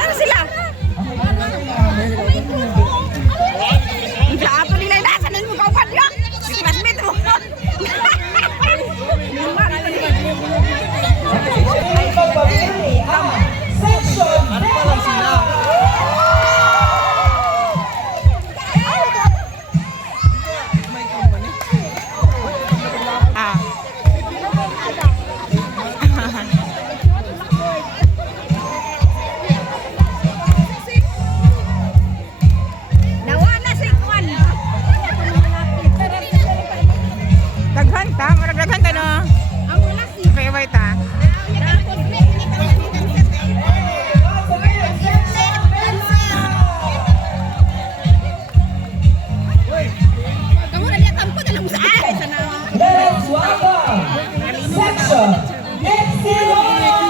Nara sila? Hindi ako nila nasa nang mukha pa niya. Sige, mas mito mo. Section Delta! Daghan ta no. Okay, wait ta. Kamu na lihat tampo dalam usaha sana. Let's welcome Section Nexilo!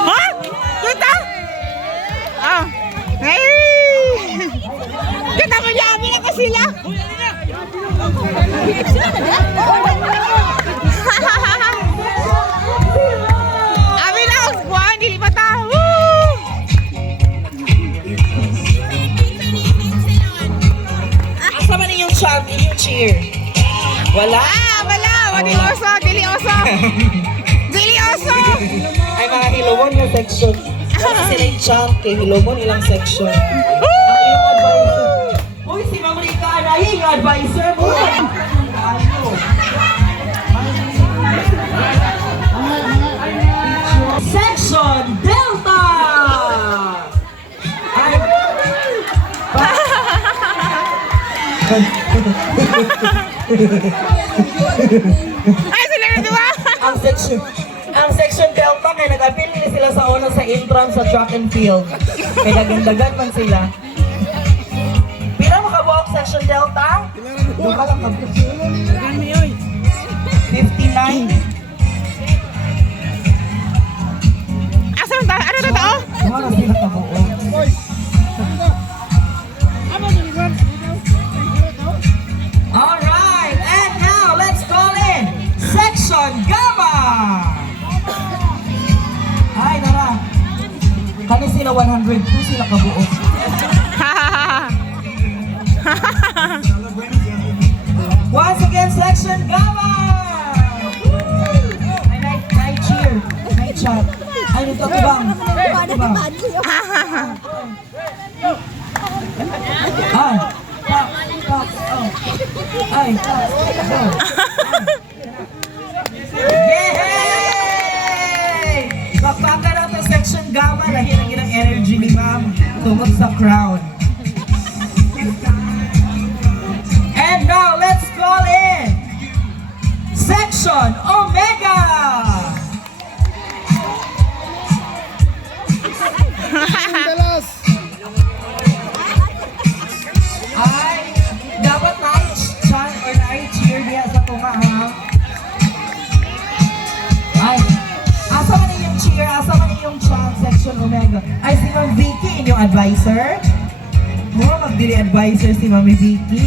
Ha? Kita? Oh. Hey! Kita mo niya, amina ka sila. Amin na ako, kuhaan, hindi pa tao. Asa man yung chant, yung cheer? Wala? Wala. Dili oso, dili oso. Dili oso. Ay mga Hilomon yung section. Wala sila yung chant kay Hilomon ilang section. Ang iyong advisor. Uy, si Ma'am Rika Anahi, yung advisor mo. Section Delta! Ay, sila na diba? Ang section Delta kaya nag-appeal nila sila sa una sa Intram sa track and field. Kaya dagan man sila. Pila makabuok section Delta? Doon ka lang kabuok. 59. Asan ta? Ano na to? Wala sila kabuok. Alright, and now let's call in Section Gamma! Ay, nara. Kani sila 102 sila kabuok. Once again, Section Gamma! Ay, night cheer. Night shot. Ay, nito tubang. Tubang. Ay, tap, tap, oh. Ay, tap, go. Yay! Kapagka na ito, Section Gamma, lahi ng ilang energy ni Ma'am tungkol sa crowd. And now, let's call in Section Omega! Ay, dapat night chant or night cheer diya sa tunga, ha? Ay, asa man yung cheer, asa man yung chant, Section Omega. Ay, si Ma'am Vicky, inyong advisor. Mura magdili advisor si Ma'am Vicky.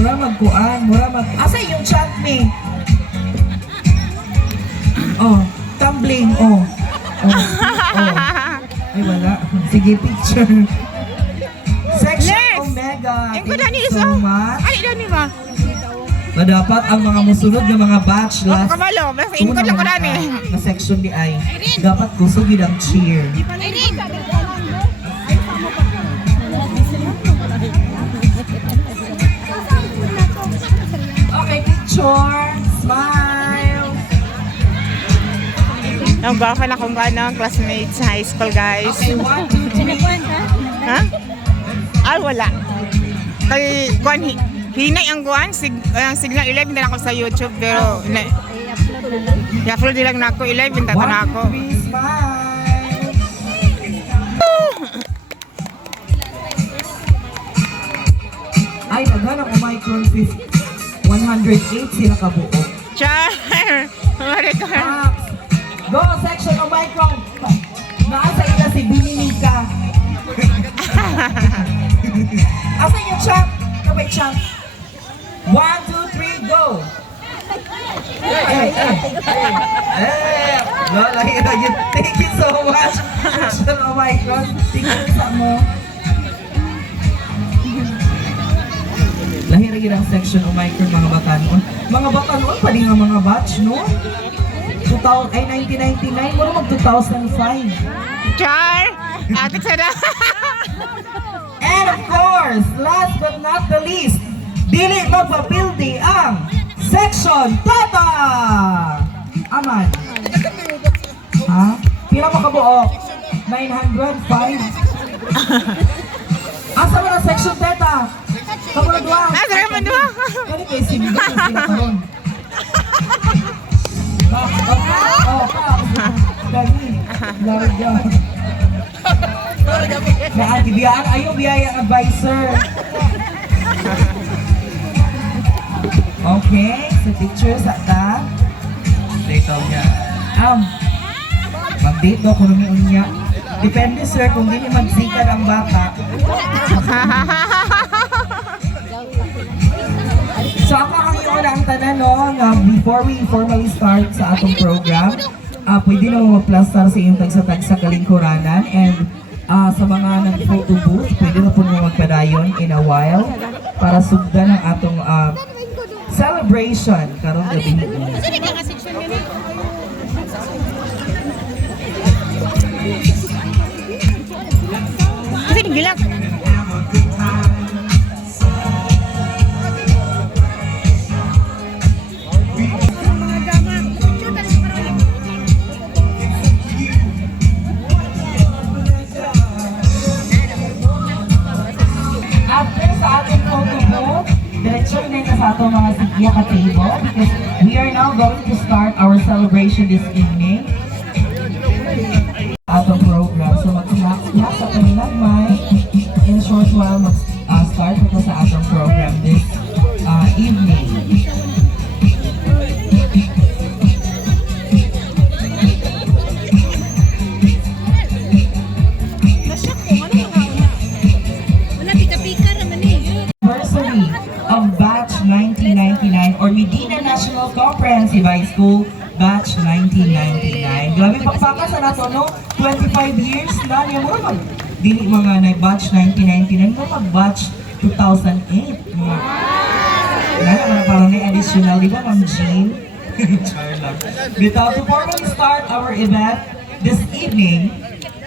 Mura magkuan, asa yung chant me? Oh, tumbling, oh. Ay, wala. Sige, picture. Section Yes! Omega. Yung ko Thank ni you iso. so much. Ay, dani ba? Na dapat ang mga musunod ng mga batch Oh, last kamalo. Basta ingkod lang ko dani. na section ni ay dapat kusugid ang cheer. Okay, picture. Smile. Ang baka na kung gano'ng classmates sa high school, guys. Okay, 1, 2, 3. Ha? Ay, wala. Kay, kuan, hinay ang kuan, ang signal 11 na ako sa YouTube, pero, i-upload lang na ako, 11 tata na ako. 1, 2, 3, smile. Ay, naghanap ang micron 108 sila kabuo. Char! Marika. Max. Go, section of micron. Naasa ila si Bininika. Asa yung champ? Kapay champ. 1, 2, 3, go! Hey! Lalahi na yung Thank you so much. Oh my God. Thank you sa mo. Lahir lagi ang section o micro mga batanon. Mga batanon, pwede nga mga batch, no? 1999, mo mag 2005. Char! Atik sa na. And of course, last but not the least, dili magpapildi ang section Tata! Aman. Ha? Pila mo kabuok? 905? Asa mo na section Teta? Kamu na duwa? Asa na man duwa? Kani kay simba yung pinakaroon. Gani. Larga. Naadi biyaan. Ayaw biyaya ang advisor. Okay, sa picture sa ta. Dito niya. Mag-date daw kung lumiun niya. Depende sir kung hindi magsikad ang bata. So ako ang iyon ang tanan no, before we formally start sa atong program, pwede na mo mag-plaster sa iyong tagsa-tag sa kalingkuranan and sa mga nag-photo booth, pwede na po mo magpadayon in a while para sugdan ang atong celebration karong gabi ni. Kasi gilak. After sa ating photo booth, diretsyon na sa atong mga sigya ka table because we are now going to start our celebration this evening. Atong program. So mag-snack sa kanilang mic. In a short while, mag-start ito sa atong program this evening. Anniversary of Batch 1999 or Medina National Comprehensive High School Batch 1999. Grabe pagpaka sa nato, no? 25 years na niya mo dili mga na-batch 1999 mo mag-batch 2008. Parang may additional, di ba, Ma'am Jean? Char lang. Before to formally start our event this evening,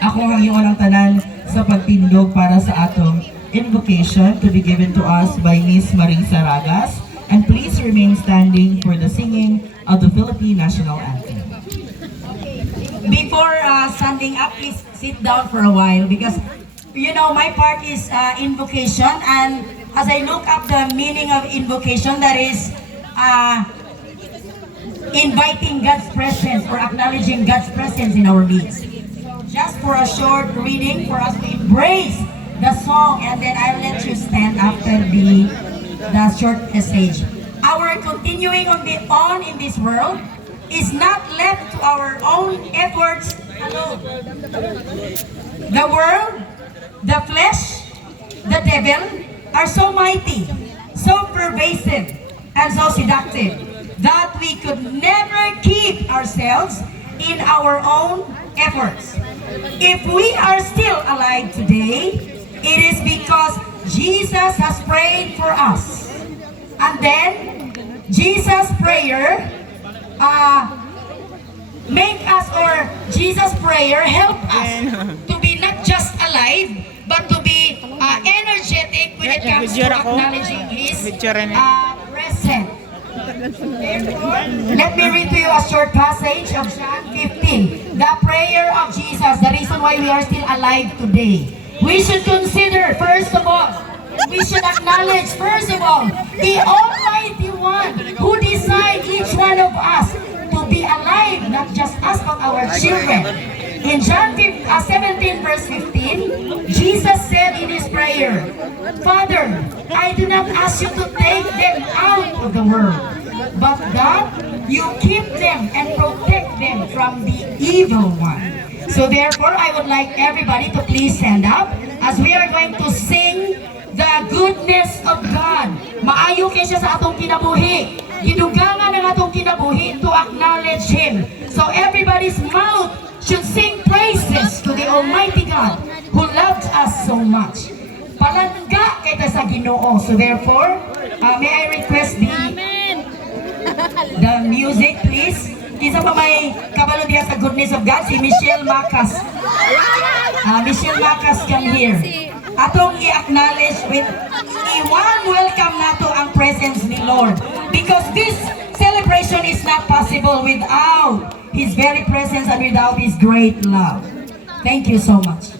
ako ang iyon ang tanan sa pagtindog para sa atong invocation to be given to us by Miss Marisa Ragas. And please remain standing for the singing of the Philippine National Anthem. Before standing up, please sit down for a while because, you know, my part is invocation, and as I look up the meaning of invocation, that is inviting God's presence or acknowledging God's presence in our midst. Just for a short reading for us to embrace the song, and then I'll let you stand after the short message. Our continuing on in this world is not left to our own efforts alone. The world, the flesh, the devil are so mighty, so pervasive, and so seductive that we could never keep ourselves in our own efforts. If we are still alive today, it is because Jesus has prayed for us. And then, Jesus' prayer make us, or Jesus' prayer help us to be not just alive, but to be energetic when it comes to acknowledging His presence. Let me read to you a short passage of John 15. The prayer of Jesus, the reason why we are still alive today. We should consider, first of all, we should acknowledge, first of all, the Almighty One who designed each one of us to be alive, not just us, but our children. In John 17 verse 15, Jesus said in His prayer, Father, I do not ask you to take them out of the world, but God, you keep them and protect them from the evil one. So therefore, I would like everybody to please stand up as we are going to sing the goodness of God. Maayo kay siya sa atong kinabuhi. Gidugangan ang atong kinabuhi to acknowledge Him. So everybody's mouth should sing praises to the Almighty God who loved us so much. Palangga kita sa Ginoo. So therefore, may I request the music, please? Isa pa may kabalo diya sa goodness of God, si Michelle Macas. Michelle Macas, come here. Atong i-acknowledge with i-one welcome nato ang presence ni Lord. Because this celebration is not possible without His very presence and without His great love. Thank you so much.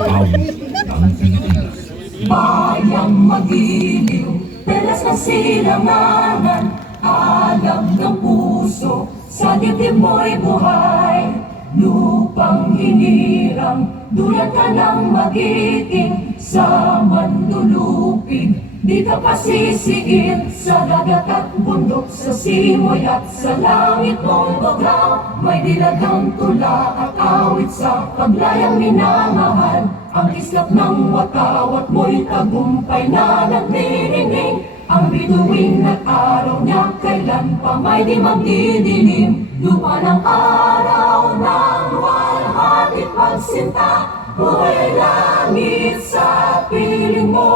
awit ang Pilipinas. Bayang magiliw, telas na silanganan, alam ng puso, sa dibdib mo'y buhay. Lupang hinirang, duyan ka ng magiting, sa manlulupig, di ka pasisiin. Sa dagat at bundok, sa simoy at sa langit mong buglaw, may dilagang tula at awit sa paglayang minamahal. Ang islap ng watawat mo'y tagumpay na nagniningning. Ang bituin at araw niya kailan pa may di magdidilim. Lupa ng araw ng walhatit magsinta, buhay langit sa piling mo.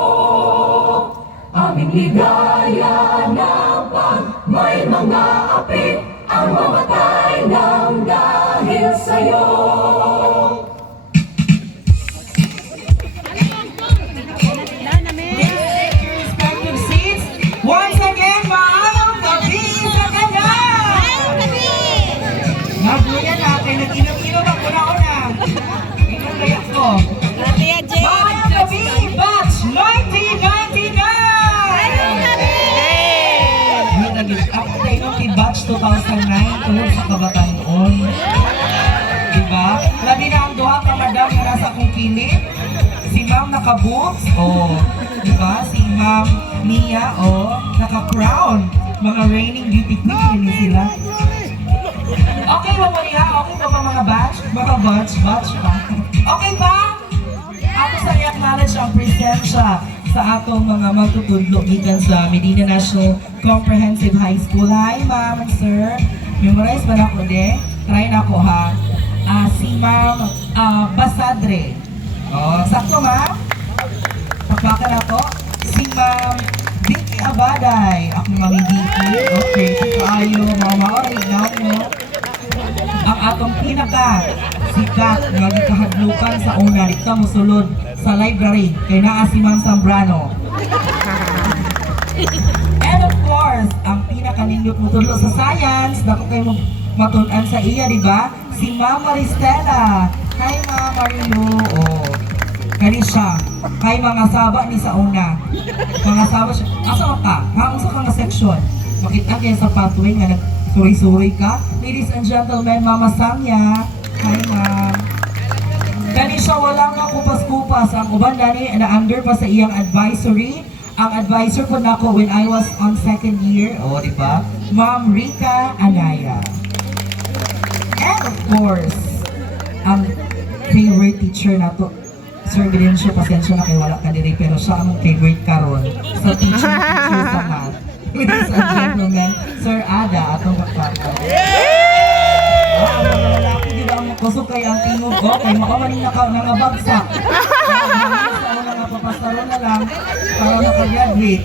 Aming ligaya na pag may mga api, ang mamatay ng dahil sa'yo. Respective seats. Once again, maayong gabi sa kanya! Mabuyan natin, nag-inom-inom ako na una. Inom kaya ko. Maayong gabi, batch 1999! Ako tayo kay batch 2009, tulog sa Kabatanon. Diba? Labi na ang duha ka madam na nasa akong kilid. Si ma'am naka-boots, diba? Si ma'am Mia, naka-crown. Mga reigning beauty queen din sila. Okay ba mo niya? Okay ba ba mga batch? Mga batch pa. Okay ba? Ako sa i-acknowledge ang presensya sa atong mga magtutudlo gikan sa Medina National Comprehensive High School. Hi ma'am and sir. Memorize ba na ako de? Try na ako ha. Si ma'am Basadre. Sakto ma'am? Pakpakan ako. Si ma'am Vicky Abaday. Ako mami Vicky. Okay. Kaayo, mga maorig na mo. Ang atong pinaka sikat nga gikahadlukan sa una dito mosulod sa library kay naa si Ma'am Zambrano. And of course, ang pinaka nindot mo tudlo sa science, dako kay mo matun-an sa iya, di ba? Si Ma'am Maristela. Hi Ma'am Marilu. Kani siya. Kay mga saba ni sa una. Mga saba siya. Asa ka? Usa ka nga section. Makita kayo sa pathway nga nag-suri-suri ka. Ladies and gentlemen, Mama Sangya. Hi ma'am. Kani siya walang kupas-kupas. Ang uban dani na under pa sa iyang advisory. Ang advisor ko nako when I was on second year. Di ba? Ma'am Rika Anaya. And of course, ang favorite teacher na to, Sir Vilencio, pasensya na kayo, wala ka diri, pero siya ang favorite karon sa teacher sa math. Ladies and gentlemen, Sir Ada, atong magpapa. Mga lalaki, di ba ang kusog kay ang tingog ko, kay makamaling nangabagsak. Sa una nga papastaro na lang, para makagraduate.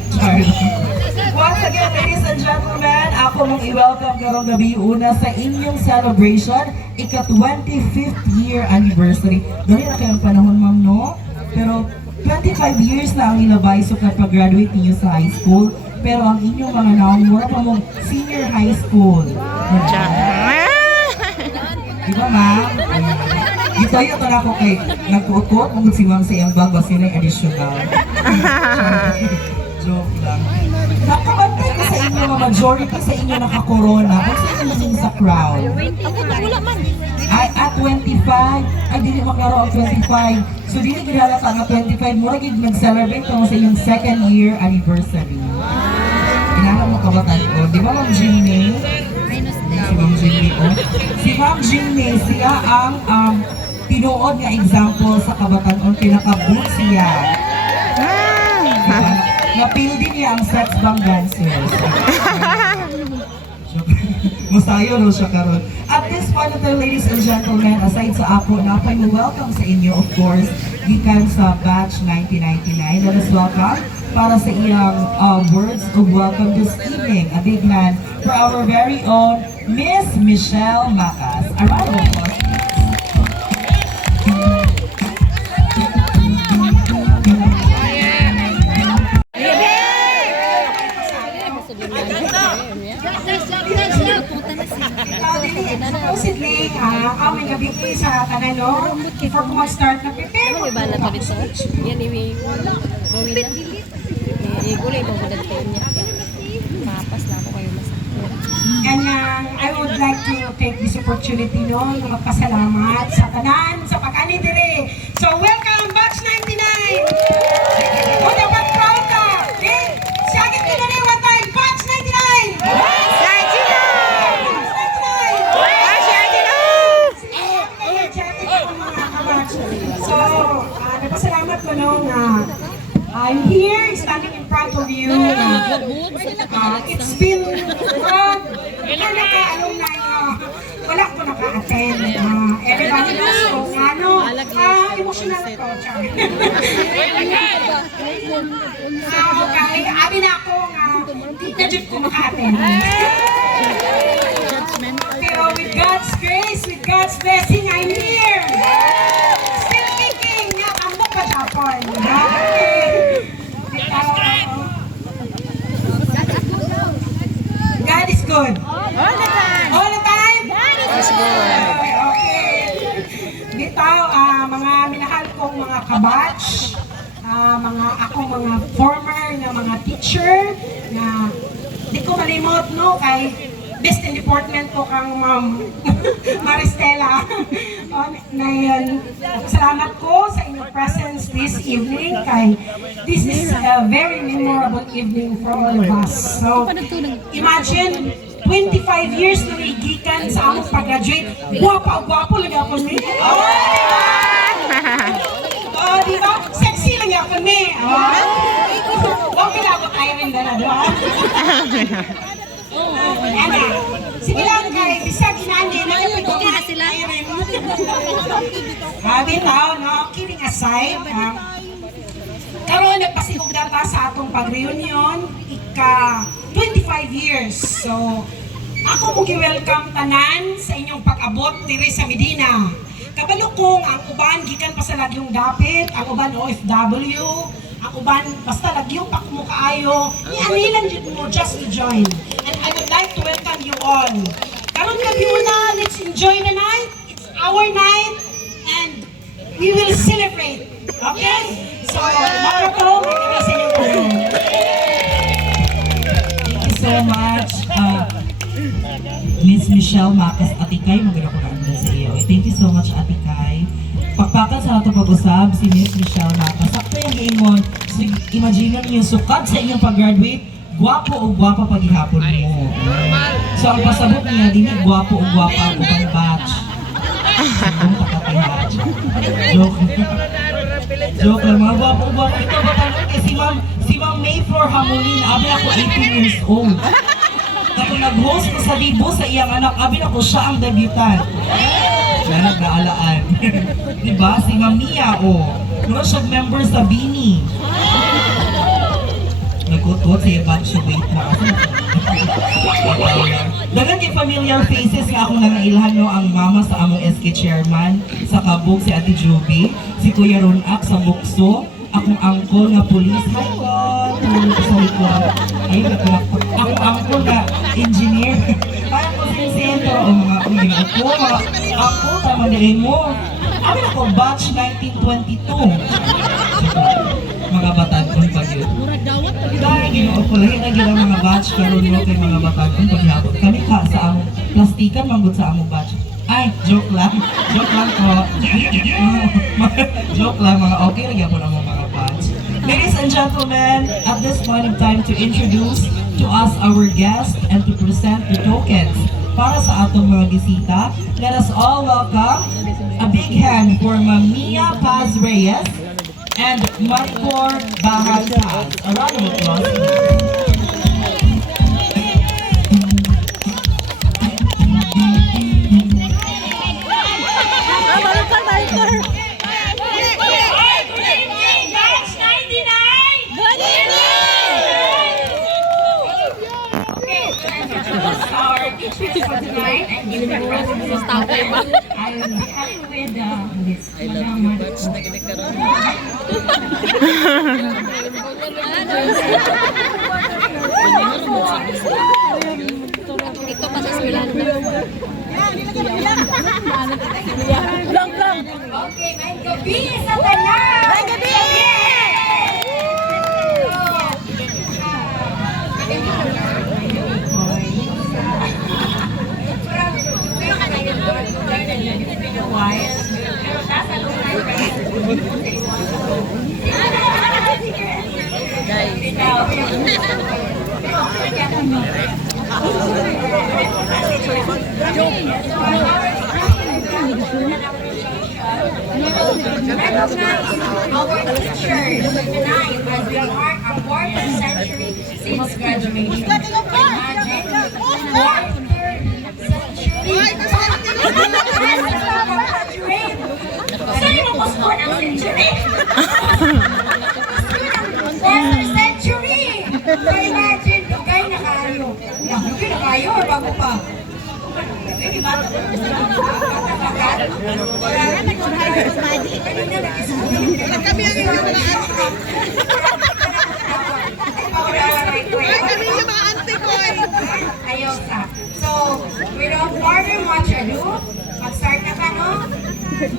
Once again, ladies and gentlemen, ako mong i-welcome karong gabi una sa inyong celebration, ika-25th year anniversary. Dali na kayong panahon, ma'am, no? Pero 25 years na ang ilabay so pag-graduate niyo sa high school. Pero ang inyong mga naong mura pa mong senior high school. Diba, ma'am? Ito yung ito na ako kay nagkuukot, mong si ma'am sa iyang bag, basi na yung additional. Joke lang. Nakabantay ko sa inyo, mga majority sa inyo naka-corona. Kung sa inyo sa crowd. Ay, at 25, ay dili maklaro ang 25. So dili ginhalata nga 25, mura gid mag-celebrate mo sa inyong second year anniversary. Kailangan mo kabatan ko. Di ba Ma'am Jimmy? Si Ma'am Jimmy, Si Ma'am Jimmy, siya ang tinuod nga example sa kabatan-on, pinaka-boot siya. Diba? Napil din niya ang sex bomb dancers. Musayo ro siya karon. At this point of time, ladies and gentlemen, aside sa ako, napay mo welcome sa inyo, of course, gikan sa batch 1999. Let us welcome para sa iyang words of welcome this evening. A big hand for our very own Miss Michelle Macas. A round of applause. Supposedly, kami gabi sa kanalo, before ko mag-start na prepare may bala pa dito. Yan, gawin na. Gulay pa ko dito niya. Mapas na ako kayo masakit. And I would like to take this opportunity no, na magpasalamat sa tanan, sa pag-ani dire. So welcome, Batch 99! O, dapat proud ka! Okay? Sagit ko na rin one time, Batch 99! Batch 99! So, nagpasalamat ko no na I'm here standing in front of you. It's been alumni wala ko naka-attend. Everybody knows ko emotional ko. Okay, abi na ako nga na dyan ko maka-attend. Pero with God's grace, with God's blessing, I'm here. Still thinking nga kambok pa Japon. God is good. All the time. All the time? That's good. Okay. Bitaw, mga minahal kong mga kabatch, mga former na mga teacher, na di ko malimot, no, kay best in department ko kang Ma'am Maristela. Na yun, salamat ko sa inyong presence this evening, kay this is a very memorable evening for all of us. So, imagine, 25 years na igikan sa among pag-graduate. Guwapa-guwapo lang ako ni. Oh, di ba? Sexy lang ako ni. Okay lang ako tayo rin na, di ba? Ana, sige lang kay, bisag inani, nakapagod na sila. Grabe tao, no? Kidding aside, karon nagpasigog data sa atong pag-reunion, ika 25 years. So, ako mo gi-welcome tanan sa inyong pag-abot diri sa Medina. Kabalo kong ang uban gikan pa sa lagyong dapit, ang uban OFW, ang uban basta lagyong pa mo kaayo, ni-anilan jud mo just to join. And I would like to welcome you all. Karon gabi una, let's enjoy the night. It's our night and we will celebrate. Okay? So, mga to, magkakasya sa inyong tulong. So much, Miss Michelle Macas Atikay, maganda ko na sa iyo. Thank you so much, Atikay. Pagpakan sa ato pag-usab, si Miss Michelle Macas. Sakto yung ingon, so, imagine niyo, sukat sa inyong pag-graduate, gwapo o gwapa paghihapon mo. So ang pasabot niya, di na gwapo o gwapa ako pang batch. Ang pakataya. Joke lang, mga gwapo o gwapa. Ito ba tanong kay si Ma'am May Flor Hamonin, abi ako 18 years old. Kapag nag-host ko sa Dibo sa iyang anak, abi ako siya ang debutant. Siya nag-aalaan. Diba? Si Ma'am Mia, Noon siya member sa Bini. Nagkot-kot sa iyo batch, wait na kasi. Dagan kay familiar faces nga akong nangailhan no, ang mama sa among SK chairman sa Kabog, si Ate Juby, si Kuya Ronak sa Bukso, akong uncle na police. Hi po! Tulog sa likod. Ayun, akong uncle na engineer. Kaya ko sa sentro, o mga ako, tama na mo. Amin ako, batch 1922. Mga batagon pa yun. Dahil ginoo ko lahi na ginang mga batch karon mo kay mga batagon paghihapon. Kami ka sa among plastikan manggod sa among batch. Ay, joke lang. Joke lang ko. Joke lang, mga okay lang yapon ang mga batch. Ladies and gentlemen, at this point of time to introduce to us our guest and to present the tokens para sa atong mga bisita. Let us all welcome a big hand for Mia Paz Reyes and Maricor Bahal Paz. A round of applause. For tonight and give the presents. I will be happy with this. Ito pa sa Swilanda. Okay, Okay, may gabi sa tanan! May gabi! Our teachers tonight as we mark our 4th century since graduation. Imagine, 4th century. Saan mo po score ng century? 4th century! So imagine, dugay na kayo. Dugay na kayo or bago pa? Dugay ba? Katapakan? Kami ang inyong mga ante. Kami yung mga ante ko eh. Ayaw sa. So, without further much ado, mag-start na ka, no? So,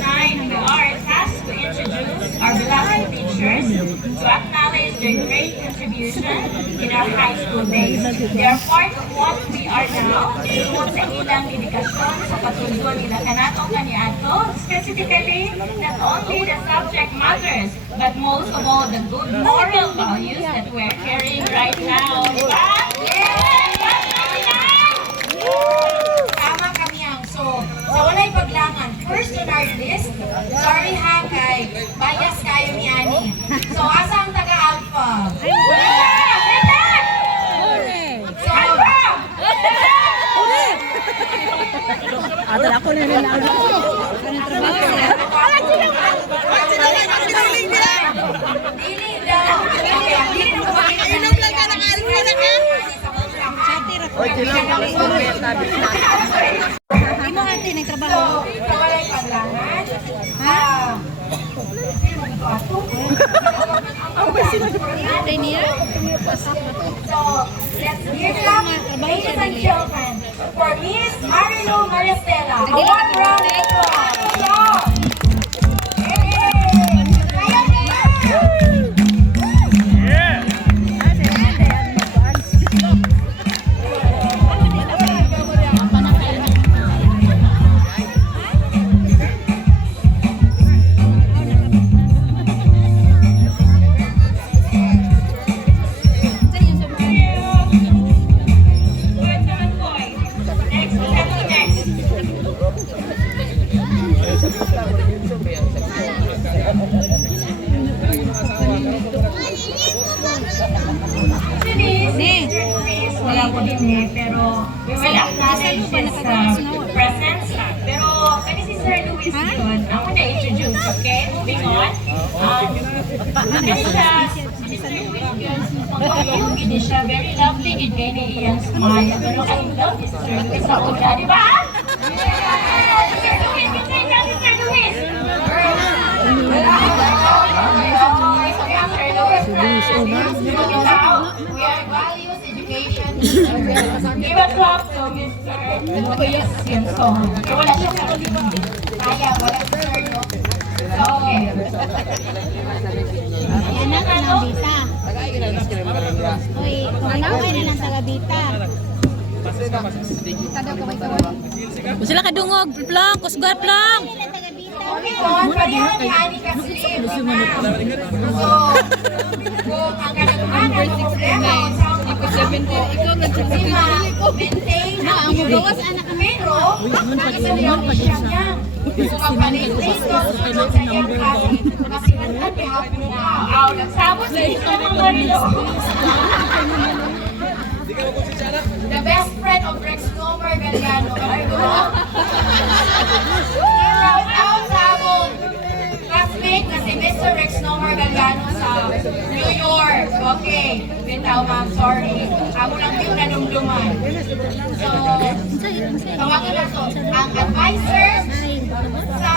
nine, we are tasked to introduce our beloved teachers to acknowledge their great contribution in our high school days. They are part of what we are now, tungkol sa ilang dedikasyon sa patuloy nila kanatong kaniadto, specifically, not only the subject matters, but most of all, the good moral values that we're carrying right now. Diba? Tama kami ang so sa walay paglangan, first on our list, sorry ha kay bias kayo ni Ani. So asa ang taga-alpha? So alpha! Adala ko na nila. Dili daw. Dili na ko makita. Inom lang ka ng alpha na ka. Imo ate nagtrabaho. Sa walay paglangan, Ate niya. so, let's give it up, ladies and gentlemen, for Miss Marilu Maristela. A one round of applause. Yay! Kaya wala ko din eh, pero we will acknowledge his presence. Pero kani si Sir Luis yun, ako na-introduce, okay? Moving on. Kani siya, si Sir Luis yun, pag-ayong gini siya, very lovely, gid kay ni iyang smile. Pero I love si Sir Luis ako siya, di ba? Si Sir Luis, kasi na si Sir Luis! We are values education. Give a clap to Mr. Luis Yunson. Wala siya sa ulit. Kaya, wala si Sir, no? So, okay. Anak ka ng Bita. Uy, anak ka na ng taga-Bita. Sila kadungog, plong, kusgar plong. Moving on, pareho ni Ani kasi. So, kung ang kadaghan ng problema sa maintain na ang magawas anak ka pero nakasalihan siya niya. So, magpalitin ko sa iyang klase. Kasi nagkati hapon na nagsabot sa ito ng Marilo. The best friend of Rex Nomer Galiano. Shout out sa among classmate na si Mr. Rex Nomer Galiano sa New York. Okay, bitaw ma'am, sorry. Ako lang yung nanumduman. So, tawagan na to. Ang advisor sa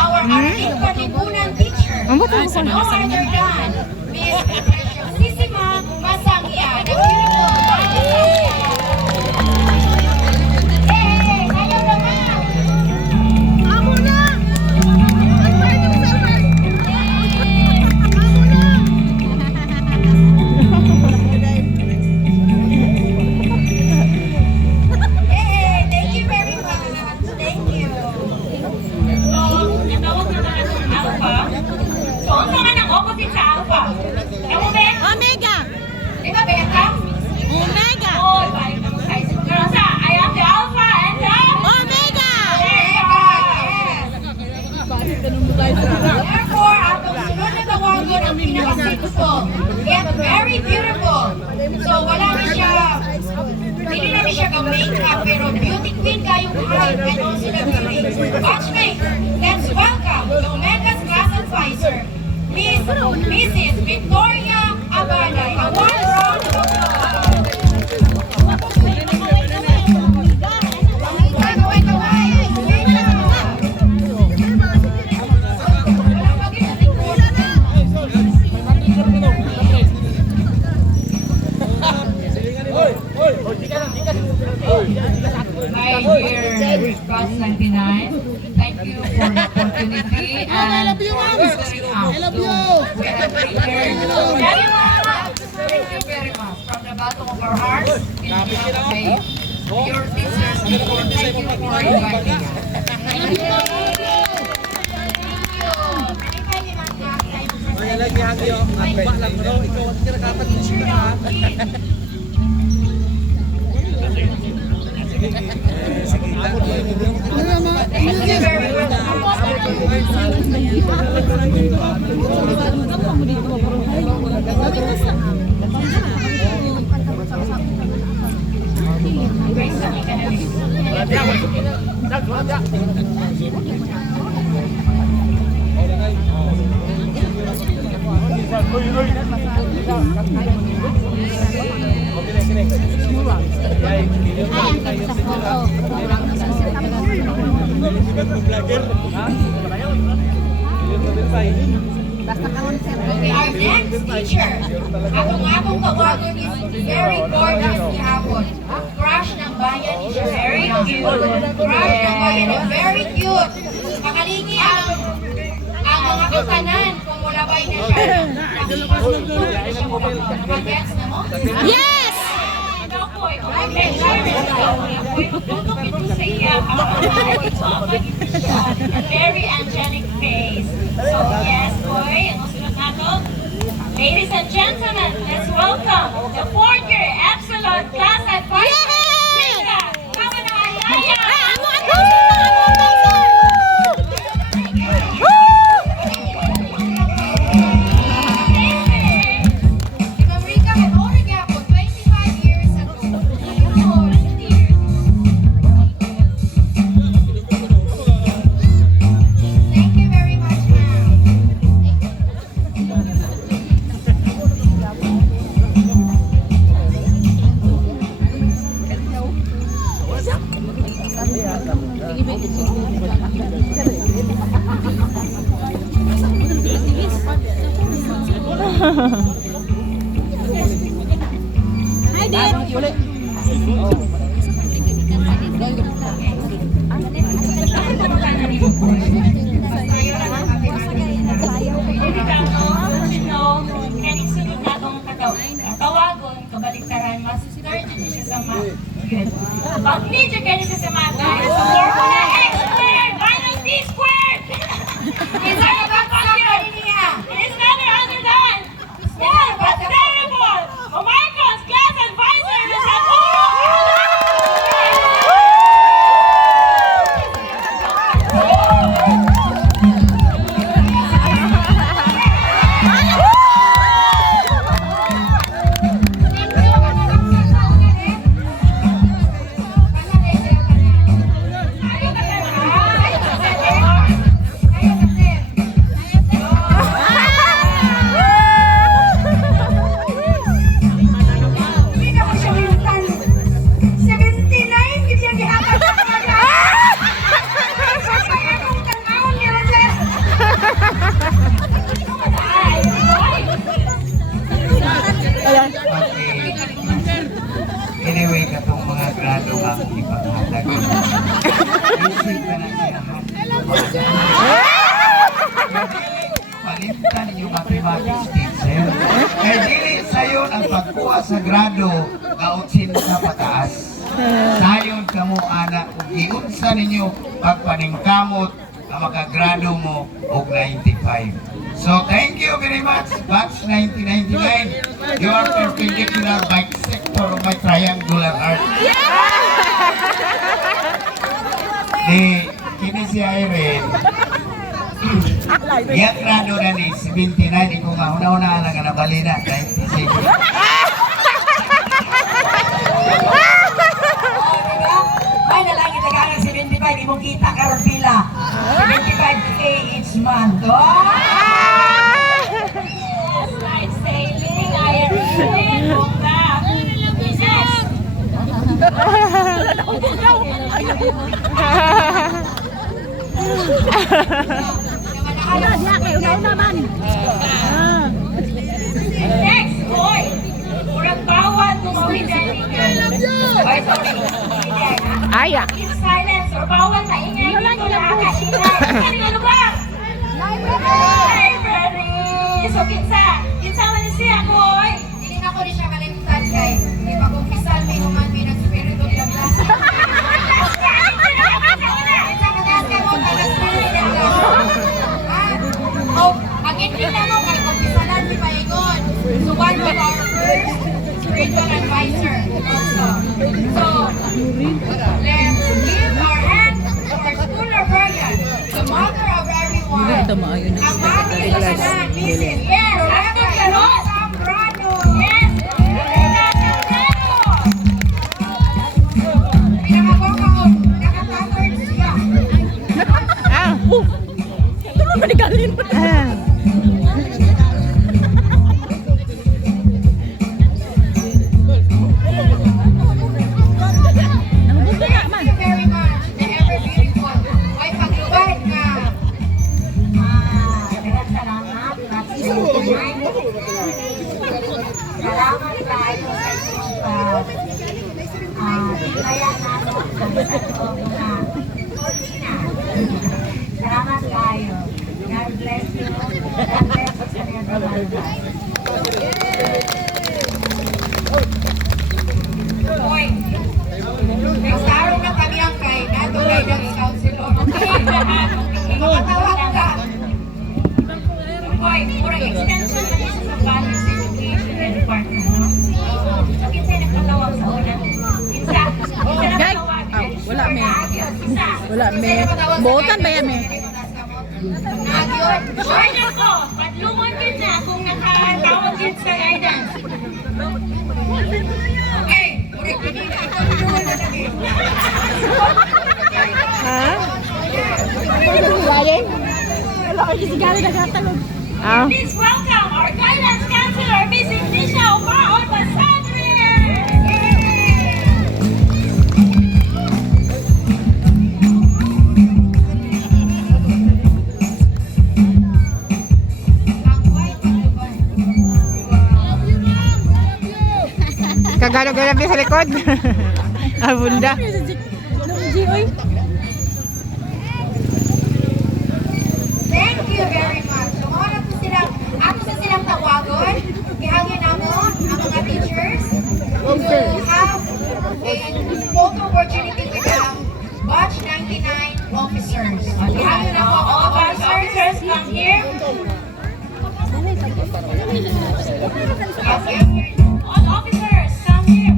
our acting katipunan teacher. No other than Miss Preciosissima Masangya. The beautiful Masangya. Hey! opposite sa alpha. Ewan ba? Omega! Di ba beta? Omega! Oh, balik na mo sa high school. Pero sa, I am the alpha and the... Omega! Therefore, atong sunod na tawagon ang pinaka-sexo. Yet very beautiful. So, wala na siya, hindi na siya ka-makeup, pero beauty queen kayong height and also the beauty. Watchmates, let's welcome the Omega's class advisor, Mrs. Victoria Abanay. A warm round of applause. My dear Class 99, thank you for the opportunity and for considering us. I love you. We are prepared. Thank you very much. From the bottom of our hearts, in behalf of your teachers, thank you for inviting us. Thank you. Thank you very Okay, our next teacher. Atong tawagon is very gorgeous gihapon. Crush ng bayan ni siya. Very cute. Crush ng bayan ni very cute. Makalingi ang mga katanan kung mulabay na siya. Nakipasusunod na siya mo. Nakagets na mo? Yes! Very angelic face. So yes, boy, ano sunod nato? Ladies and gentlemen, let's welcome the fourth year Epsilon class advisor, Rika Kamanayaya. Thank you very much, ma'am. Hi, Dad! Tawagon, kabaliktaran, mas third siya sa math. Pag medyo ganyan siya sa math, formula x squared minus d squared. Is that a back factor? It is never other than. Yeah, but terrible. Oh my God, class advisor is a Anyway, katong mga grado ang ipanghatag. Isip ka na siya. Palitan yung mathematics teacher. Kaya dili sa'yo ang pagkuha sa grado kautsin sa pataas. Sayon ka mo, anak, kung iunsa ninyo pagpaningkamot ang makagrado mo og 95. So thank you very much, Batch 1999. You are perpendicular bisector of my triangular heart. Kini si Irene. Iya grado na ni 79, ikaw nga una-una lang na balina, 96. Ay, nalagi tagang 75, imong kita karon pila. 75K each month. Oh! Slide sailing, Irene. Bongga. Yes. Next, boy. Murag bawat tumawigan ninyo. Ay, sorry. Aya. Keep silence or bawal na ingay dito na ingay. Ano yung lugar? Library. So, kinsa man siya, boy. Hindi na ko rin siya kalimutan kay may pag-umpisan may human may nag-spirito ng klase. Oh, ang ending na mo kay kumpisalan si Paegon. So one of our first spiritual advisor also. So, let's give our hand to our school librarian, the mother of everyone. Ang mami ng lahat, Mrs. Yes, after the road. Zambrano. Yes, Lorena Zambrano. Pinakabaka ko, nakatapard siya. Ah. Thank you very much. The ever beautiful. Ay, paglubad nga. Salamat. Salamat tayo sa inyong kaya natin sa loob na kusina. Salamat tayo. God bless you. God bless us sa everyone. Hoy, nagtaro na kami ang kay nato guidance counselor. Makatawag ka. Hoy, murag extension na isa sa values education and department, no? So, kinsa yung nagtatawag sa una? Kinsa nagtatawag? Wala, me. Kinsa? Wala, me. Botan ba yan, me? Nagyon. Sure na ko, padlungon din na kung nakatawag din sa guidance. Okay, murag pinili ito pinuli na lagi. Ah. Please welcome our guidance counselor, Miss Ignicia Omaon Basadre! Kagano-gano sa likod. Abunda. Thank you very much. So, mga na po silang, ato sa silang tawagon, ihangin na mo ang mga teachers to have a photo opportunity with the Batch 99 officers. Ihangin na po ang All batch officers. officers come here. Yes, yes. All officers come here.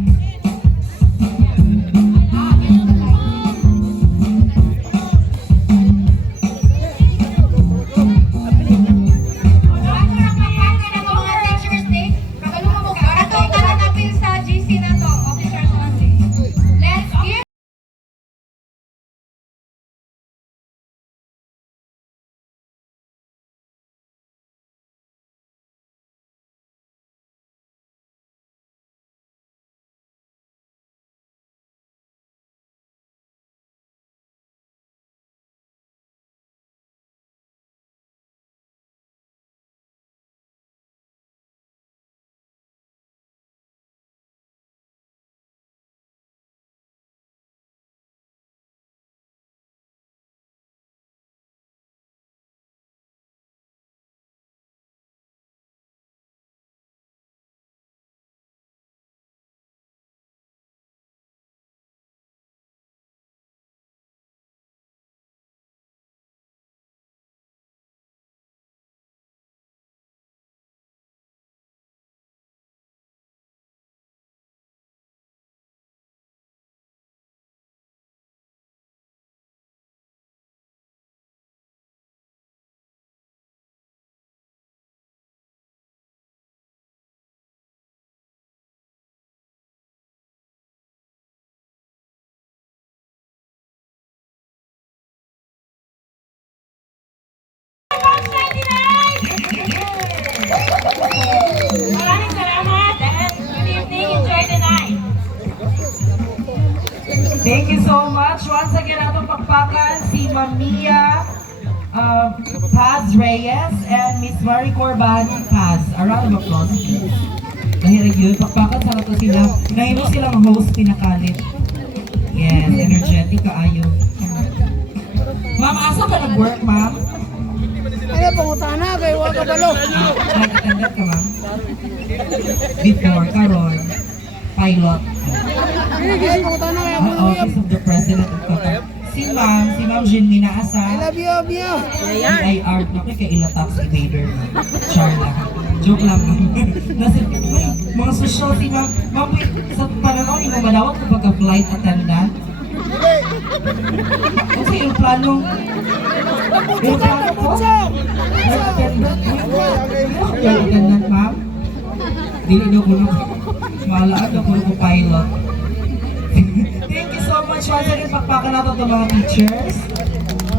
much. Once again, atong pagpakan si Ma'am Mia Paz Reyes and Miss Marie Corban Paz. A round of applause, please. Dahil yun, pagpakan sa nato sila. Nahimo silang host pinakalit. Yes, energetic kaayo. Ma'am, asa ka nag-work, ma'am? Ano, pangutana kay Waka Balo. Nag-attendant ka, ma'am? Before, karon, pilot. Ano, pangutana kay Abu Office of the President of Qatar. Si Ma'am Jean Minaasa. I love you, Mia. IR, naku kay ila tax evader. Char lang. Joke lang. Nasa, may mga social si ma'am. Ma'am, wait, sa pananaw, hindi mo madawat kapag ka-flight attendant? Ano sa yung plano? Yung plano po? Flight attendant? Flight attendant, ma'am? Dili daw ko nung malaan daw ko nung pilot. Thank you so much. Once again, pakpakan natin itong mga teachers.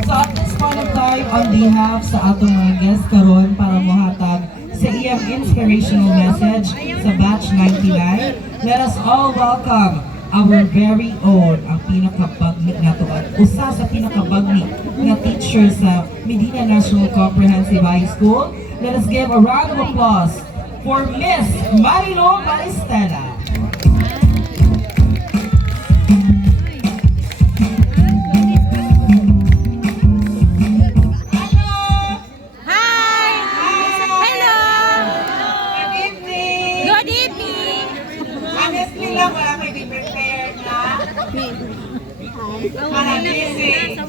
So at this point of time, on behalf sa atong mga guests karon para mohatag sa iyang inspirational message sa Batch 99, let us all welcome our very own, ang pinakabagnik na to at usa sa pinakabagnik na teacher sa Medina National Comprehensive High School. Let us give a round of applause for Miss Marilo Maristela. Good evening! Honestly lang, wala kayo di-prepared na. Managising.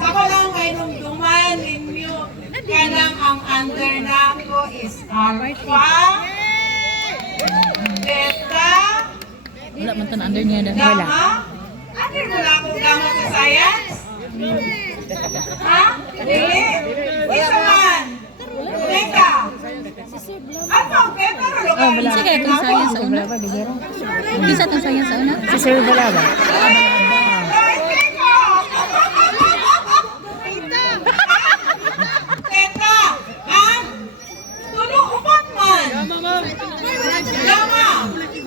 Sa ko lang kayo nung duman ninyo. Kanang ang under na ko is alpha, beta, Wala man tan under niya dah. gamma. Ano wala akong gamma sa science? Ha? Dili? Isa man. Beta. Ano ang beta? Ano Sige, itong science sa una. Isa itong science sa una. Si Sir Balaba. Teta, ha? Tulong upat man. Gama.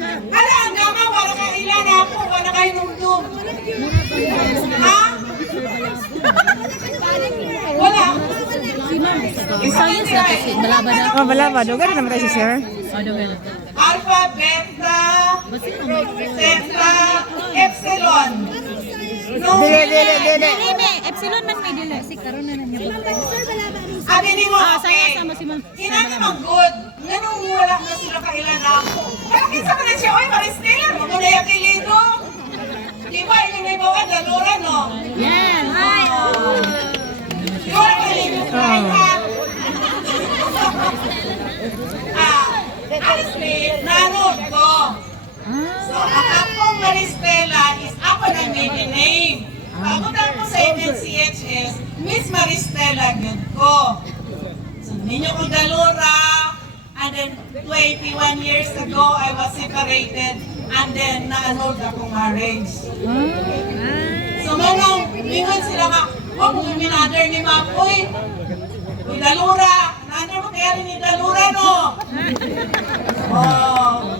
Hala, ang gama, wala ka ilan ako, wala kayo nungdum. Ha? Wala. Ang science na kasi, balaba na. Oh, Balaba. Doon naman tayo si Sir. Alpha, beta, theta, epsilon. No, Dili. Epsilon man may dila. Si karon na niya. Abi ni mo, Science okay. sama si Ma'am. Kinani mang good. Nganong wala na sila kailan ako. Kaya kinsa man na siya, oy, Maristela, mo na yung apelido. Di ba, yung may bawa, dalura, no? Yes. Di ba, nakalimutan ka? Honestly, nanood ko. So, ang akong Maristela is ako na maiden name. Pagutan ko sa MNCHS, Miss Maristela, good ko. So, ninyo kong dalura, and then 21 years ago, I was separated, and then na-annulled akong marriage. So, manong, mingon sila nga, huwag mo minather ni Mapoy. Uy, dalura, nanay mo kaya rin ni dalura, no? Oh.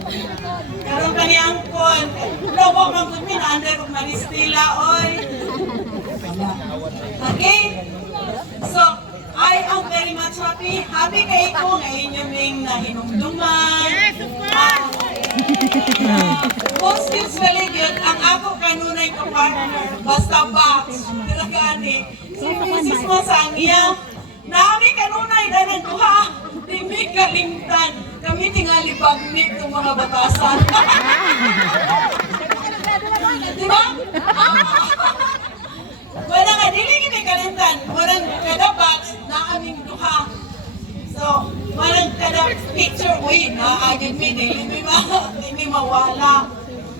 Karoon pa ni Angkon. Pero huwag mang kung minather kung Maristela, oy. Okay? So, I am very much happy. Happy kayo ko ngayon yung may nahinumduman. Most usually good, ang ako kanunay ka partner, basta box, pinagani. Si Mrs. Masangya, nami kanunay na nagduha, di mi kalimtan. Kami tingali pagnik ng mga batasan. Diba? Wala nga, dili kini kalimtan. Walang kada box na aming duha. So, walang kada picture, uy, naagad mi, di mi mawala.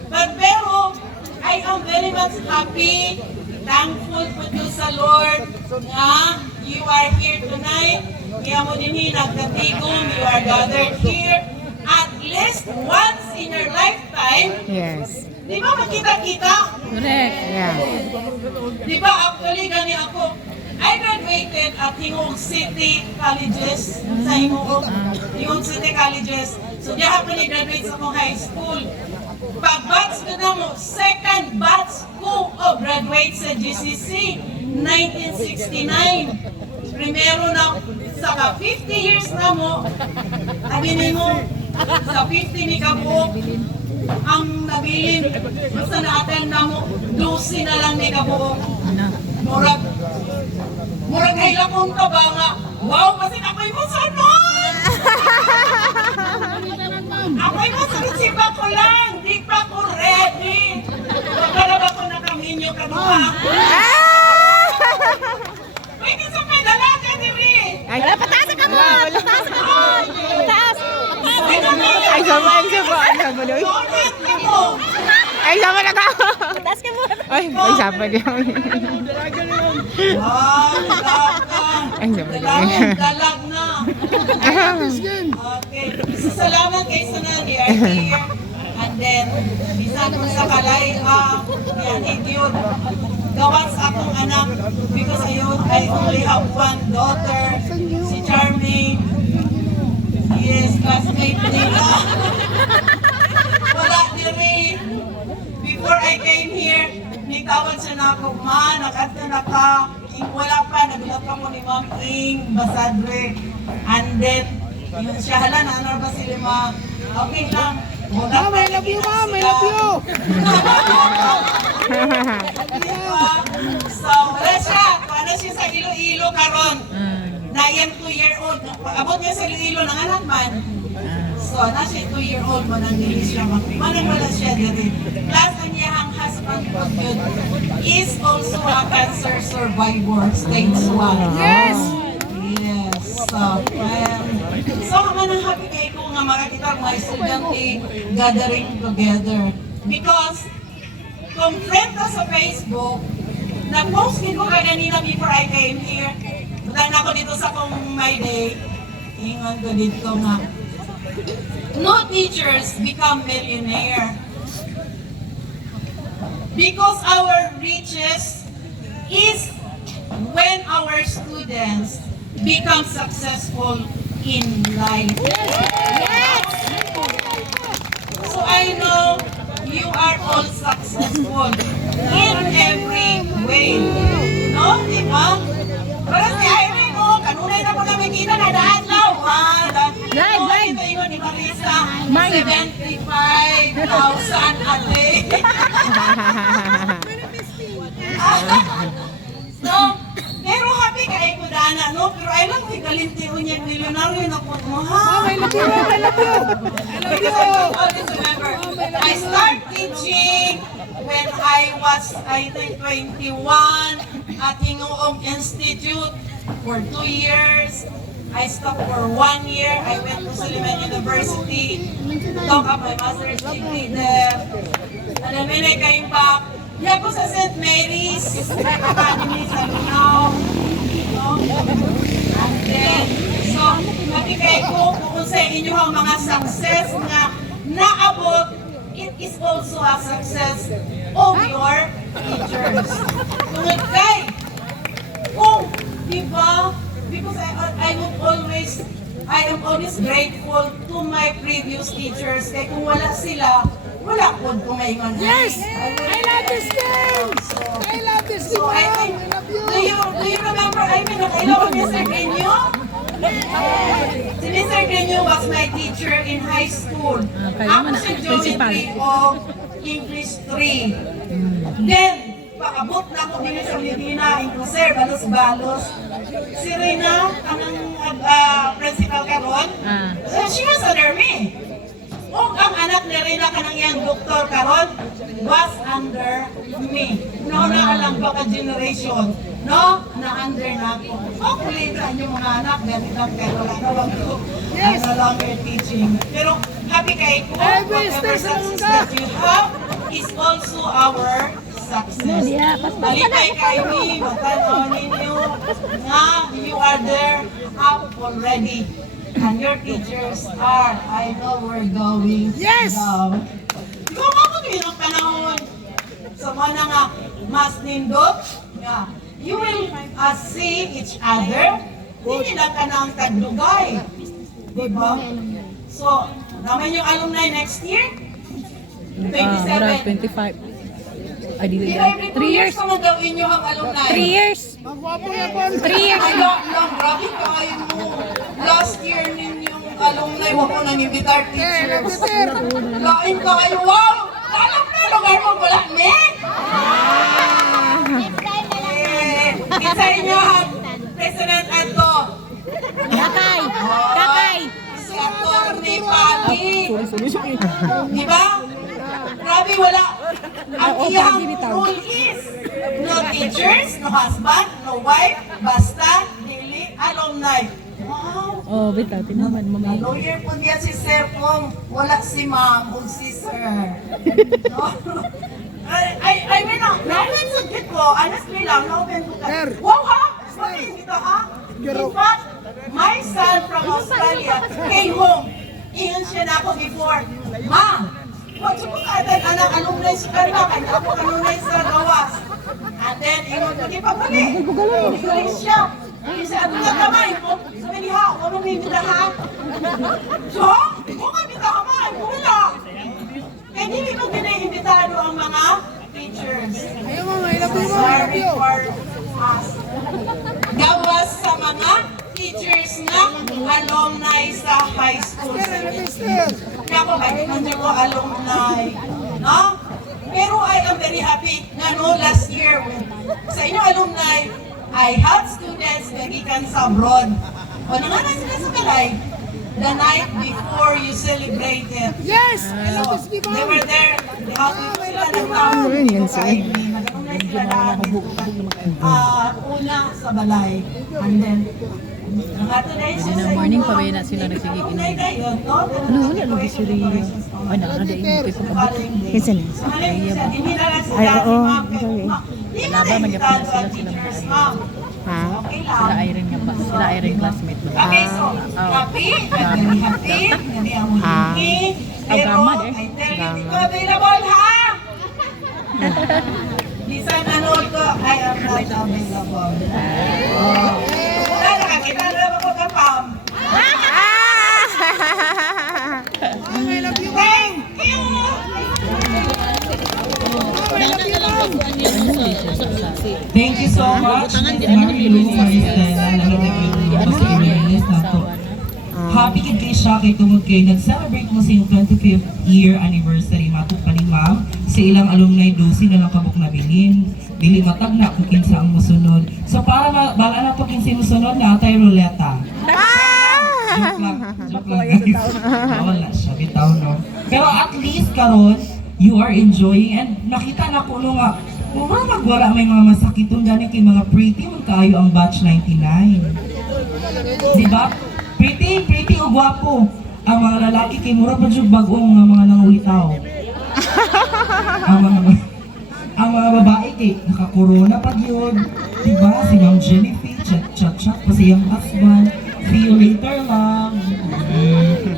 But pero, I am very much happy, thankful po to sa Lord na you are here tonight. Kaya mo din nagkatigong, you are gathered here at least once in your lifetime. Yes. Di ba magkita-kita? Correct. Yeah. Di ba actually gani ako, I graduated at Hingog City Colleges sa Hingog City Colleges. So diya ako ni graduate sa akong high school. Pag-batch ko na mo, second batch ko o graduate sa GCC, 1969. Primero na, saka 50 years na mo, abinin mo, sa 50 ni Kabuok, ang nabilin, basta na-attend na mo, 12 na lang ni Kabuok. Murag hilakong ka ba nga, wow, kasi ako'y masunod! Ako'y masunod, si ba ko lang, di pa ko ready. Pagkarab ako nakaminyo ka doon. Pwede sa may dalaga, Diri. Ay, pataas ka mo! Pataas ka mo! Pataas! Ay, sama, ay, sama. Ay, sama na. Donut ka mo. Ay, sama na ka. Pataas ka mo. Ay, sama na. Ay, sama na. Dalag na. Okay. So, salamat kay Sanali are here. And then, isa ko sa kalay, yan, idiot. Gawas akong anak because I only have one daughter, si Charmaine. Yes, classmate nila. Wala diri. Before I came here, nitawad siya na ako, ma, nakanta na ka. Wala pa, nagulat pa ko ni Ma'am Ing, Basadre. And then, yun siya, hala, na ba sila, ma? Okay lang. Ma'am, I love you, Ma'am, I love you. So, wala siya. Paano siya sa Iloilo karon? Na yan 2-year-old. Abot niya sa Iloilo ng anak man. So, na siya 2-year-old mo nang dili siya manang wala siya diri. Plus, ang iyang husband ko yun is also a cancer survivor, stage 1. Yes! Yes. So, manang happy kayo ko nga makakita mga estudyante gathering together. Because, kung friend ka sa Facebook, nag-post ko kanina before I came here. Dahil ako dito sa kong my day, ingon ko dito nga, no teachers become millionaire. Because our riches is when our students become successful in life. Yes! So I know you are all successful in every way. No? Diba? Pero si Irene mo, kanunay na po namin kita na daadlaw. Live! Ito yun ni Marisa, 75,000 a day. So, pero happy ka ay kudana, no? Pero ay lang, may kalintiho niya, milyonaryo na po mo, ha? I love you! I love you! Because I will always remember, I start teaching when I was, I think, 21 at Hingoong Institute for 2 years. I stopped for 1 year. I went to Suleiman University, took up my master's degree there. And then when I came back, yeah, po sa St. Mary's Academy sa Lunao. No? And then, so, matikay ko kung sa inyo ang mga success na naabot, it is also a success of your teachers. Tungod kay, kung, di ba, because I am always grateful to my previous teachers. Kaya kung wala sila, wala po kumaingon. Yes! I love this game! I love this game! So I think, do you remember, I mean, nakailaw ko Mr. Grino? Si Mr. Grino was my teacher in high school. Ako si Geometry of English 3. Then, pakabot na ako din sa Medina, Incluser, balos-balos. Si Rina, ang principal karon, she was under me. O ang anak ni Rina kanang iyang doktor karon was under me. No, na alang baka generation. No, na under na ako. Hopefully, sa inyong mga anak, ganit lang kayo wala na lang ko. I'm no longer teaching. Pero happy kayo ko. Whatever success that you have is also our success. Malipay kayo ni, matanaw ninyo na you are there up already. And your teachers are, I know we're going down. Di ba mga ng panahon? So mga nga, mas nindot, you will see each other, hindi lang ka ng tagdugay. Di ba? So, naman yung alumni next year, 27. 25. Ay, di Di ba every 2 years pa man daw inyo ang alumni? 3 years. 3 years. Ay, grabe kayo mo. Last year ninyong alumni, wag mo nanimbitar teachers. Lain kayo, wow! Alam na, lugar mo wala, men! Isa inyo ang President Anto. Kakay. Kakay. Si Atty. Pagi. Di ba? Grabe, wala. Ang iyang rule is no teachers, no husband, no wife, basta daily alumni. Wow! Oh, bitaw, tinaman mo may. Lawyer po niya si Sir Kung wala si Ma'am o si Sir. No? I mean, na-open sa kit ko, honestly lang, na-open ko ka. Wow ha! Sorry, dito ha? In fact, my son from Australia came home. Iyon siya na ako before. Ma'am, wag siya po kaagad anak alumni sa karga, kaya ako alumni sa gawas. And then, iyon ko di pa pali. Hindi siya. Hindi siya, ato na kamay mo. Sabi niya, huwag mo may bitahan. So, kung may bitahan, wala. Kaya hindi ko pinaimbitado ang mga teachers. Sorry for us. Gawas sa mga teachers na alumni sa high school. Nako, hindi ko alumni. No? Pero I am very happy na no last year sa inyo alumni, I have students na gikan sa abroad. O nanganay sila sa kalay. The night before you celebrated. Yes! So, they were there. Happy sila ng tao. Nag-alumni sila namin. Una sa balay. And then, In the morning pa ba na sila nagsigig in. Ano wala lagi si Rio. Ay, nakakada yung piso ka. Kasi na. Ay, oo. Laba, magyapin na sila mga Ha? Sila Irene nga ba? Sila Irene classmate ba? Okay, so, happy, very happy, hindi ako happy, pero I tell you, hindi ko available, ha? Lisan, ano ko, I am not available. Wala, nakakita na naman ko ka, Pam. Thank you! Thank you so much. Happy kid kay siya kay tungod kay nag-celebrate mo sa iyong 25th year anniversary matod pa ni ma'am sa ilang alumni dosi na lang kabuk na bilin dili matag na kung kinsa ang musunod. So para bala na to kinsa musunod na atay ruleta. Joke lang guys. Wala siya bitaw no. Pero at least karon you are enjoying and nakita na ko no nga mura magwala may mga masakitong gani kay mga pretty man kaayo ang batch 99. Diba? Pretty o gwapo. Ang mga lalaki kay mura pa jud bag-ong mga nangulitaw. ang mga babae kay naka-corona pa gyud. Diba? Si Ma'am Jennifer chat pa siyang husband. See you later, ma'am.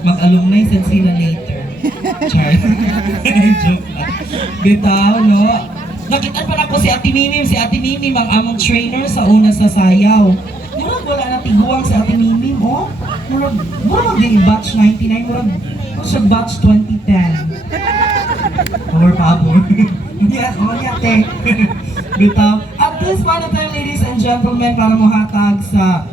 Mag-alumni sa sila later. Char. Joke lang. Bitaw, no? Nakita pa na ko si Ate Mimim. Si Ate Mimim ang among trainer sa una sa sayaw. Murag wala na tiguang si Ate Mimim, oh. Murag din batch 99. Murag siya batch 2010. Power. Yes, te. Bitaw. At this point of time, ladies and gentlemen, para muhatag sa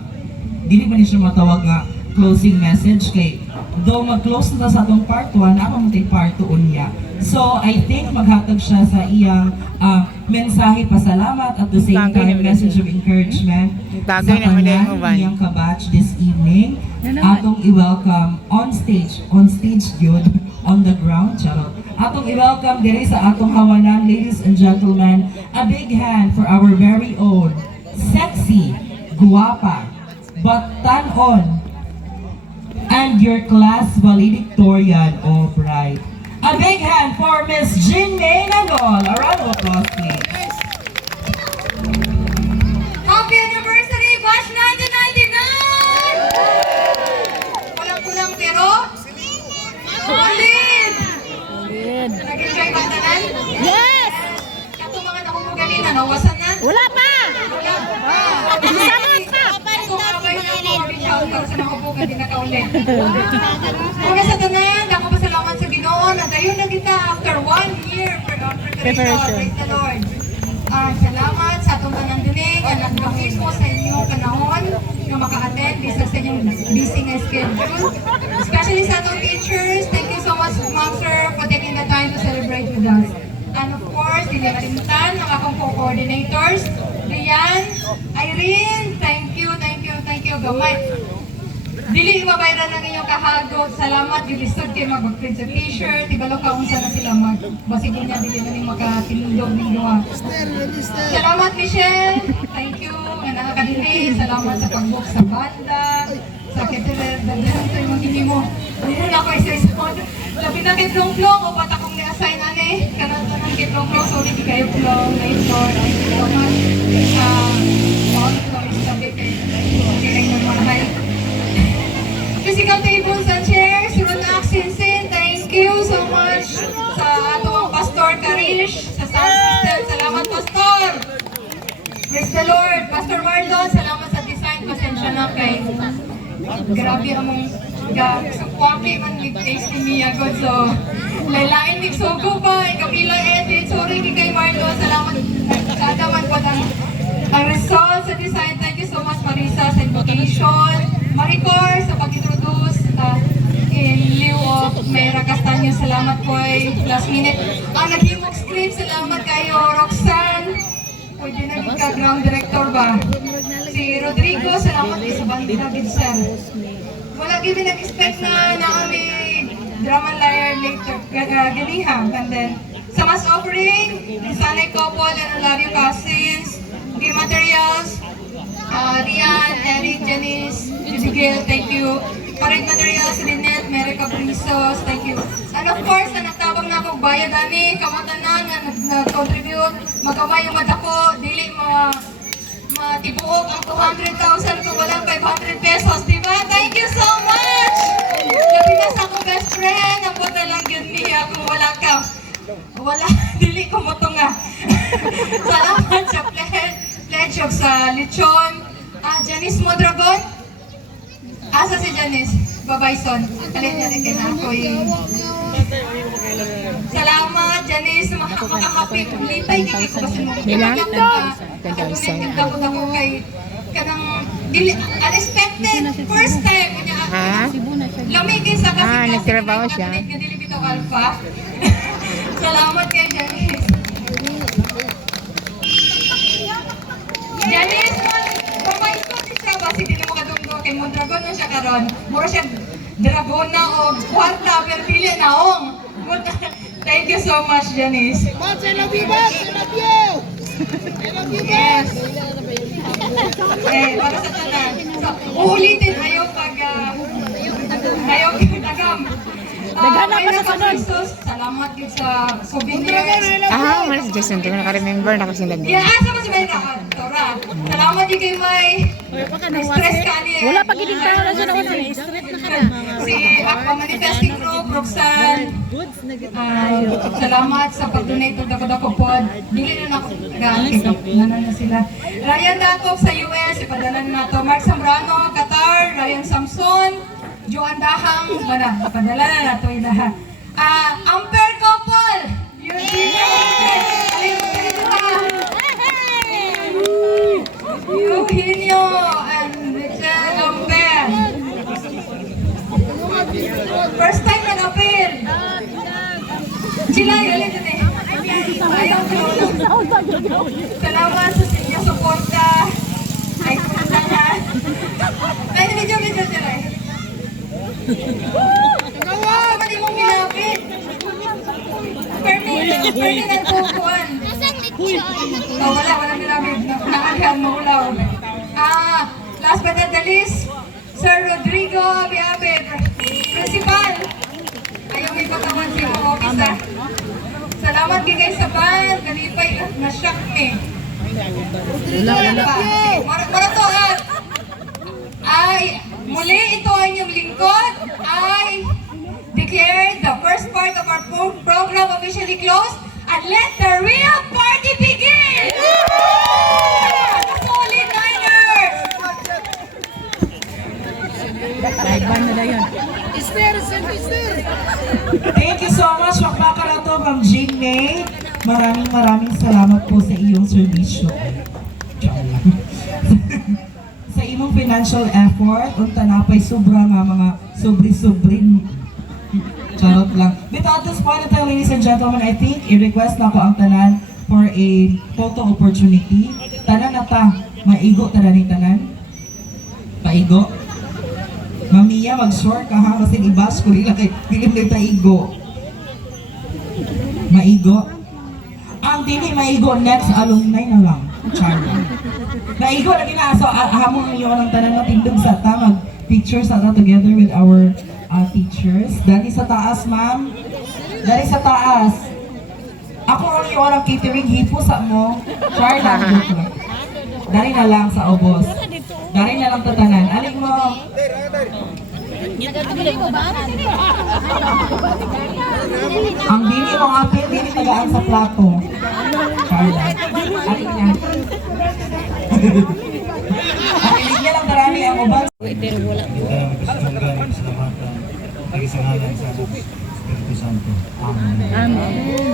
dili ba niya siya matawag nga closing message kay though mag-close na sa atong part 1, ako mo part 2 niya. So, I think maghatag siya sa iyang mensahe pasalamat at the same time message of encouragement sa tanan iyang kabatch this evening. Atong i-welcome on stage yun, on the ground, charot. Atong i-welcome diri sa atong hawanan, ladies and gentlemen, a big hand for our very own, sexy, guwapa, but tan-on, and your class valedictorian, oh bright. A big hand for Miss Jin May Nagol. A round of applause, please. Happy anniversary, Batch 1999! Kulang-kulang pero? Solid! Nag-enjoy ba tanan? Yes! Katumangan ako mo ganina, nawasan na? Wala pa! Wala pa! Salamat pa! Kung kabay na ako, shout out sa mga bukan din na kaulit. Una sa tanan, ako pasalamat sa Ginoo na dayon na kita after 1 Preparation. Praise the Lord. Salamat sa atong nanandinig at nag-gawin mo sa inyong panahon na maka-attend isa sa inyong busy na schedule. Especially sa atong teachers, thank you so much, Ma'am Sir, for taking the time to celebrate with us. And of course, hindi nakalimutan mga akong co-coordinators, Rian, Irene, thank you. Gamay. Dili mabayran ng inyong kahagot. Salamat, gilisod kayo mag-print sa t-shirt. Ibalo ka kung saan sila basig niya, dili na rin makatilundog ng gawa. Salamat, Michelle. Thank you. Nga nakakadili. Salamat sa pag-book sa banda. Sa keterer. Daghan ito yung hindi mo. Hindi na ako isa-isa. Labi na kay Plong-Plong. O ba't akong ni-assign, ane? Kanata ng kay Plong-Plong. Sorry, di kayo Plong. Na-ignore. Thank you so much. Sorry, sabi kayo. Hindi lang nagmahal. Physical tables and chairs, Ron Axinsin, thank you so much sa atong Pastor Karish, sa sound system, salamat Pastor! Praise the Lord! Pastor Marlon, salamat sa design, pasensya na kay grabe among waki man nag-taste ni Mia God, so laylain nagsugo pa, ikapila edit, sorry kay Marlon, salamat kada man po ang result sa design, thank you so much Marisa sa invitation, Maricor sa pag-introduce in lieu of Mayra Castaño, salamat po ay last minute. Ang naghimok script, salamat kayo Roxanne, pwede na ka-ground director ba? Si Rodrigo, salamat kayo sa bandila sir. Wala gini nag-expect na naami drama layer later, ganihang. And then, sa mass offering, Sanay Couple and Alario Cousins, okay, materials, Rian, Eric, Janice, Judy thank you. Parade materials, Lynette, Mary Caprisos, thank you. And of course, na nagtabang na akong bayad ani, kamatanan na nag-contribute, magkamay yung madako, dili matibuok ang 200,000 kung walang 500 pesos, diba? Thank you so much! Labi na sa akong best friend, ang buta lang yun niya kung wala ka. Wala, dili ko mo ito nga. Salamat sa pledge of sa lechon. Janice Mondragon. Asa si Janice? Babayson. Kalit niya rin kaya ako yung... Salamat, Janice. Makakapit. Litay, hindi ko kasi nagdakot ako kay kanang unexpected. First time. Lamigin sa kasi nagtrabaho siya. Dili bitaw alpha. Salamat kay Janice. Janice, pabayson din siya. Basi din mo kadunggo kay Mondragon na siya karon. Mura siya dragona o kwarta pero dili naong. Thank you so much, Janice. Yes. Para sa tanan. So, uulitin ayaw pag ayaw dagam. Mayra Caprisos, salamat yun sa souvenirs. Mas Jason, hindi ko naka-remember na kasi Yeah, asa mo si Mayra? Tora. Salamat yun kay May. Stress ka niya. Wala pa giling tao na siya na wala. Stress na ka na. Si Aqua Manifesting Group, Roxanne. Salamat sa pag-donate ng Dako-Dako Pod. Dili na ako gamit. Nanan na sila. Ryan Dakop sa US, ipadala na to. Mark Zambrano, Qatar. Ryan Samson. Joan Dahang, ipadala na na to ilaha. Amper Couple. Eugenio and Michelle Amper. First time nag-appeal. Sila, yun din eh. Ayaw ko. Salamat sa sinya suporta. Ay, kumanda na. Ay, medyo sila eh. Mali mong milapit. Permanent pukuan. Wala milapit. Nakalihan mo ulaw. Last but not the least, Sir Rodrigo Abiabe, Principal. Ayaw may pagkaman sa mga office ha. Salamat kay sa band. Kalipay na-shock me. Mara to at ay muli ito ang inyong lingkod ay declared the first part of our program officially closed and let the real party begin! The Solid Niners! Thank you so much, Makbakarato, Ma'am Jean May. maraming salamat po sa iyong serbisyo. Sa imong financial effort, unta napay sobra nga mga sobri-sobrin. Charot lang. But at this point in time, ladies and gentlemen, I think i-request na po ang tanan for a photo opportunity. Tanan na ta, maigo tara ni tanan. Paigo. Mamiya, mag-short ka ha, kasi i-bash ko nila kay dilim na taigo. Maigo. Ang dili maigo, next alumni na lang. Charot. Maigo lagi na. So, hamon niyo ng tanan na tindog sa ta, mag-picture sa ta together with our teachers. Dali sa taas, ma'am. Dali sa taas. Ako ang iyo orang catering hipo sa mo. Char lang dito. Dali na lang sa ubos. Dali na lang tatanan. Aling mo. Ang dili mong apil, dili tagaan sa plato. Char lang. Aling niya. Aling niya lang darami ang ubos. Kita magkasanggaling sa mata, nagisangalan sa Espiritu Santo. Amen. Amen.